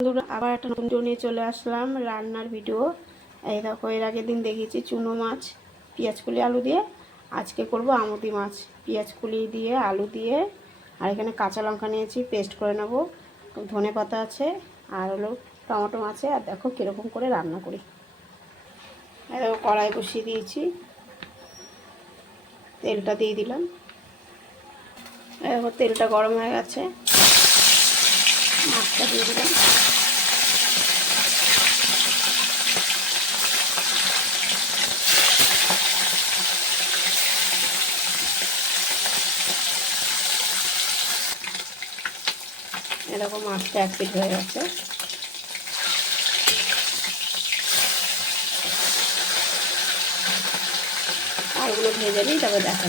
বন্ধুরা, আবার একটা নতুন ভিডিও নিয়ে চলে আসলাম, রান্নার ভিডিও। এই দেখো, এর আগের দিন দেখিয়েছি চুনো মাছ পেঁয়াজকুলি আলু দিয়ে। আজকে করব আমুদি মাছ পেঁয়াজকুলি দিয়ে আলু দিয়ে। আর এখানে কাঁচা লঙ্কা নিয়েছি, পেস্ট করে নেব। ধনে পাতা আছে, আর হলো টমেটো আছে। আর দেখো কীরকম করে রান্না করি। এই দেখো, কড়াই বসিয়ে দিয়েছি, তেলটা দিয়ে দিলাম। এই দেখো, তেলটা গরম হয়ে গেছে, মাছটা দিয়ে দিলাম। এরকম মাছটা এক পিঠ হয়ে গেছে। আলুগুলো ভেজে দিই, তবে দেখা।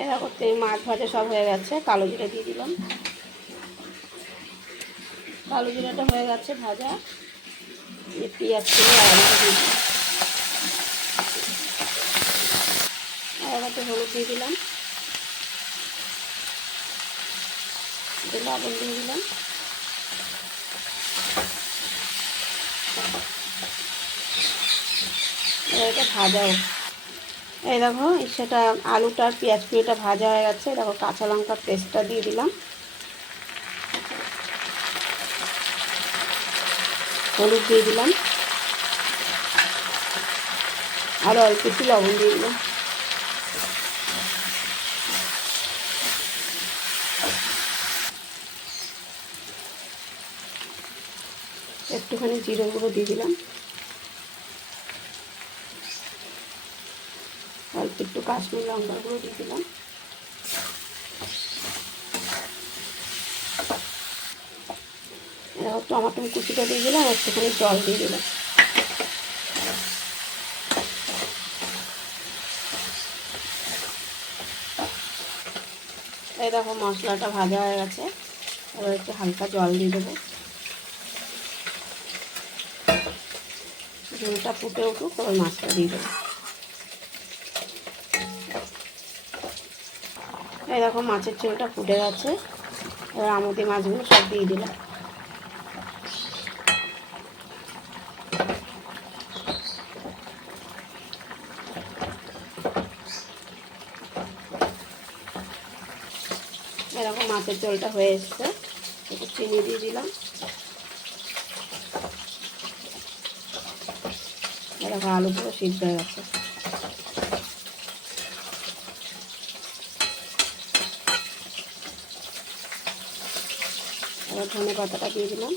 এরকম মাছ ভাজা সব হয়ে গেছে। কালো জিরা দিয়ে দিলাম। কালো জিরাটা হয়ে গেছে ভাজা। পেঁয়াজ করে আলুটা দিয়ে দিলাম। আর একটা হলুদ দিয়ে দিলাম, লবণ দিয়ে দিলাম। এটা ভাজাও। এই দেখো, সেটা আলুটা আর পেঁয়াজ কুড়িটা ভাজা হয়ে গেছে। দেখো, কাঁচা লঙ্কার পেস্টটা দিয়ে দিলাম, হলুদ দিয়ে দিলাম, আর অল্প একটু লবণ দিয়ে দিলাম। একটুখানি জিরে গুঁড়ো দিয়ে দিলাম, অল্প একটু কাশ্মীরি লঙ্কার গুঁড়ো দিয়ে দিলাম। এবার টমেটো কুচিটা দিয়ে দিলাম, একটুখানি জল দিয়ে দিলাম। এই দেখো, মশলাটা ভাজা হয়ে গেছে। এবার একটু হালকা জল দিয়ে দেবো, ঝোলটা ফুটে উঠুক, তবে মাছটা দিয়ে দেবো। এই দেখো, মাছের ঝোলটা ফুটে গেছে। এবার আমুদি মাছগুলো সব দিয়ে দিলাম। এরকম মাছের ঝোলটা হয়ে এসছে। একটু চিনি দিয়ে দিলাম। এরকম আলু পুরো সিদ্ধ হয়ে গেছে। এবার ধনে পাতাটা দিয়ে দিলাম।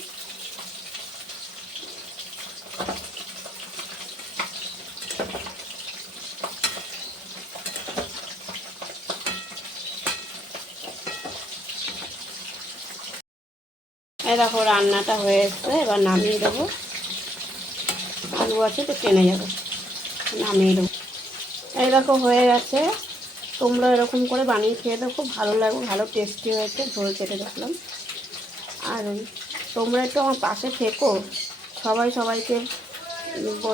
এই দেখো, রান্নাটা হয়ে এসছে। এবার নামিয়ে দেবো। আলু আছে তো টেনে যাবে, নামিয়ে দেবো। এই দেখো, হয়ে গেছে। তোমরা এরকম করে বানিয়ে খেয়ে দেখো, ভালো লাগবে, ভালো টেস্টি হয়েছে। ঝোল চেটে দেখলাম। আর তোমরা একটু আমার পাশে থেকো, সবাইকে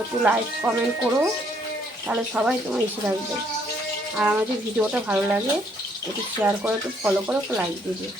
একটু লাইক কমেন্ট করো, তাহলে সবাই তোমার এসে রাখবে। আর আমার যে ভিডিওটা ভালো লাগে, একটু শেয়ার করো, একটু ফলো করো, একটু লাইক দিয়ে দিও।